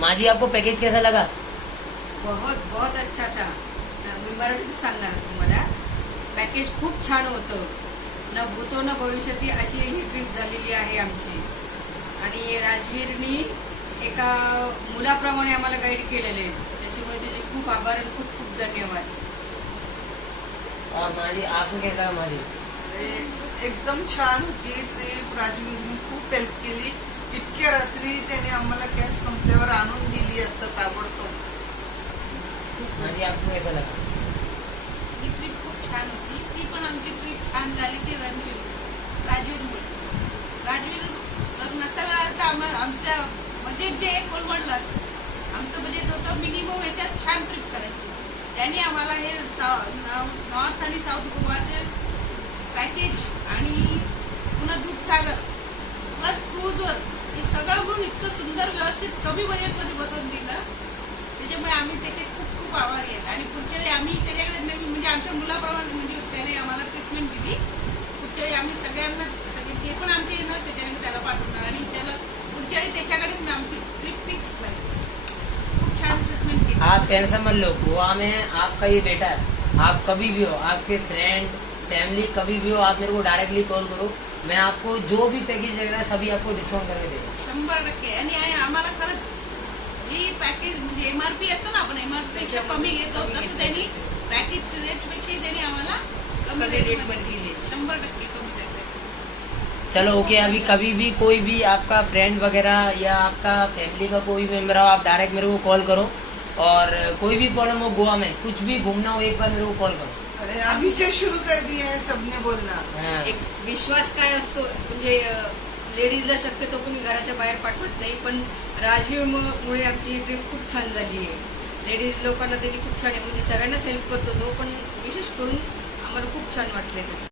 माँ जी आपको पैकेज कैसा लगा? बहुत बहुत अच्छा था. मी मराठीत सांगणार तुम्हाला. पॅकेज खूप छान होतं. न भूतो न भविष्यती अशी ही ट्रिप झालेली आहे आमची. आणि राजवीरनी एका मुलाप्रमाणे आम्हाला गाईड केलेले आहे. त्याच्यामुळे त्याचे खूप आभार आणि खूप खूप धन्यवाद. और माँ जी आपको कैसा लगा? माँ जी एकदम छान होती ट्रिप. राजवीरनी खूप हेल्प केली. इतक्या रात्री त्याने आम्हाला कॅश संपल्यावर आणून दिली आता ताबडतोब. माँ जी आपको कैसा लगा? ही ट्रिप खूप छान होती. ती पण आमची ट्रिप छान झाली ती राजवीरमुळे. राजवीर जर नसता मिळाला तर आमच्या बजेट जे कोलमडलं असतं. आमचं बजेट होतं मिनिमम याच्यात छान ट्रिप करायची. त्यांनी आम्हाला हे नॉर्थ आणि साऊथ गोवाचे पॅकेज आणि पुन्हा दूधसागर प्लस क्रूजवर हे सगळं म्हणून इतकं सुंदर व्यवस्थित कमी बजेटमध्ये बसवून दिलं. त्याच्यामुळे आम्ही त्याचे खूप खूप आभारी आहेत. आणि पुढच्या वेळी आम्ही त्याच्याकडे नवीन म्हणजे आमच्या मुलाप्रमाणे म्हणजे त्याने आम्हाला ट्रीटमेंट दिली. पुढच्या वेळी आम्ही सगळ्यांना सगळे जे पण आमचे येणार त्याच्याकडे त्याला पाठवणार आणि त्याला पुढच्या वेळी त्याच्याकडेच आमची ट्रिप फिक्स पाहिजे. खूप छान ट्रीटमेंट केली. आप टेंशन मत लो, गोवा में आपका ये बेटा है. आप कभी भी हो, आपके फ्रेंड फैमिली कभी भी हो, आप मेरे को डायरेक्टली कॉल करो. मैं आपको जो भी पैकेज लग रहा है सभी आपको डिस्काउंट करके देगा. 100%. आणि आम्हाला खरंच जी पॅकेज म्हणजे MRP असतं ना, आपण MRP पेक्षा कमी घेतो तसं त्यांनी पॅकेज रेटपेक्षा त्यांनी आम्हाला कमी रेटमध्ये दिले. 100% कमी रेट. चलो ओके. अभी कभी भी कोई भी आपका फ्रेंड वगैरह या आपका फैमिली का कोई मेंबर हो, आप डायरेक्ट मेरे को कॉल करो. और कोई भी प्रॉब्लम हो गोवा में, कुछ भी घूमना हो, एक बार मेरे को कॉल करो. अरे अभी से शुरू कर दिया है सबने बोलना. हाँ. एक विश्वास काय असतो म्हणजे लेडीजला शक्यतो कोणी घराच्या बाहेर पाठवत नाही. पण राजवीरमुळे आमची ही ट्रिप खूप छान झाली आहे. लेडीज लोकांना त्यांनी खूप छान म्हणजे सगळ्यांनाच हेल्प करतो तो. पण विशेष करून आम्हाला खूप छान वाटले त्याचं.